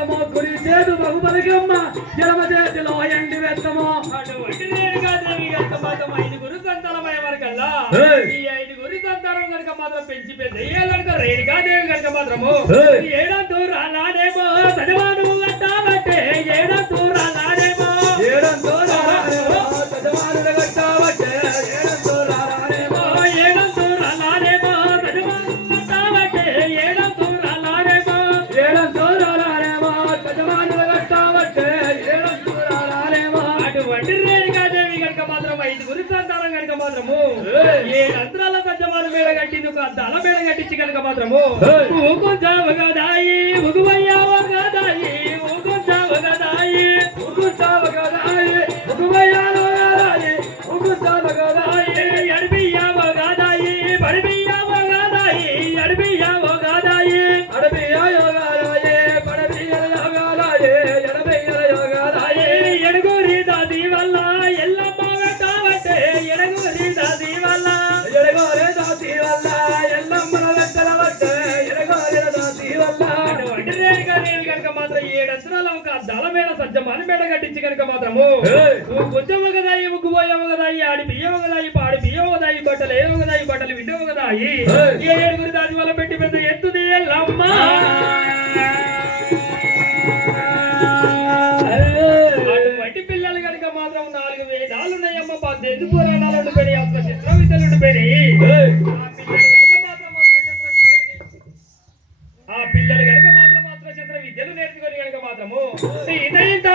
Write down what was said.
వెత్తమో గురి చేదు బహుబలిగమ్మ ఎడమ చేతిలో ఎండి వెత్తమో అటువంటి రేణుకాదేవి కనుక మాత్రం 5 సంతానమయ్య వరకల్లా ఈ 5 సంతానం కనుక మాత్రం పెంచి పెద్ద అయ్యేదనుక రేణుకాదేవి కనుక మాత్రము ఏడంతూ రాలేమో సజవాను కట్టాబట్టే ఏడంతూ రాలేమో ఏడంతో సజవానులు కట్టాబట్టే ఏడంతో రాలేమో ఏడంతూ రాలేమో సజవాను కట్టాబట్టే ఏడంతూ రాలేమో ఏడంతో రాలేమో సజవానులు కట్టాబట్టే ఏడంతో రాలేమో అటువంటి రేణుకాదేవి కనుక మాత్రం 5 సంతానం కనుక మాత్రము 7 అంతరాల సజ్జమాను మేడ కట్టి నువ్వు దళ మేడ కట్టించి కనుక మాత్రము ఊకుంచావగదాయి ఉగువయ్యావగదాయి ఊకుంచావగదాయి ఉగుచావగదాయి ఉగువయ్యావగదాయి ఉగుచావగదాయి అడిబియ్యావగదాయి బడిబియ్యావగదాయి అడిబియ్యావగదాయి అడబియ్యావగదాయి బడిబియ్యావగదాయి ఎడబియ్యావగదాయి ఎడుగురి దాది వల్ల ఎల్లమ్మ వెంటావట్టే ఎడుగురి దాది వల్ల ఎడగోరే దాసి వల్ల ఎల్లమ్మల వెంటలవట్టే ఎడగోరే దాసి వల్ల అటువంటి రేణుకాదేవి కనుక మాత్రం 7 అంతరాల ఒక దళ మేడ సజ్జమాని మేడ కట్టించి కనుక మాత్రము కొంచెమగదాయి ఉగ్గుపోయమగదాయి ఆడి బియ్యమగదాయి పాడి బియ్యమగదాయి బట్టలు ఏమగదాయి బట్టలు విండమగదాయి 7 దాని వల్ల పెట్టి పెద్ద ఎత్తుది ఎల్లమ్మ అటువంటి పిల్లలు కనుక మాత్రం 4 వేదాలు ఉన్నాయమ్మ 18 పురాణాలు ఉండిపోయి అసలు చిత్ర విద్యలు ఉండిపోయి ఆ పిల్లలు కనుక మాత్రం అస్త్ర చిత్ర విద్యలు నేర్చుకొని కనుక మాత్రము ఇంత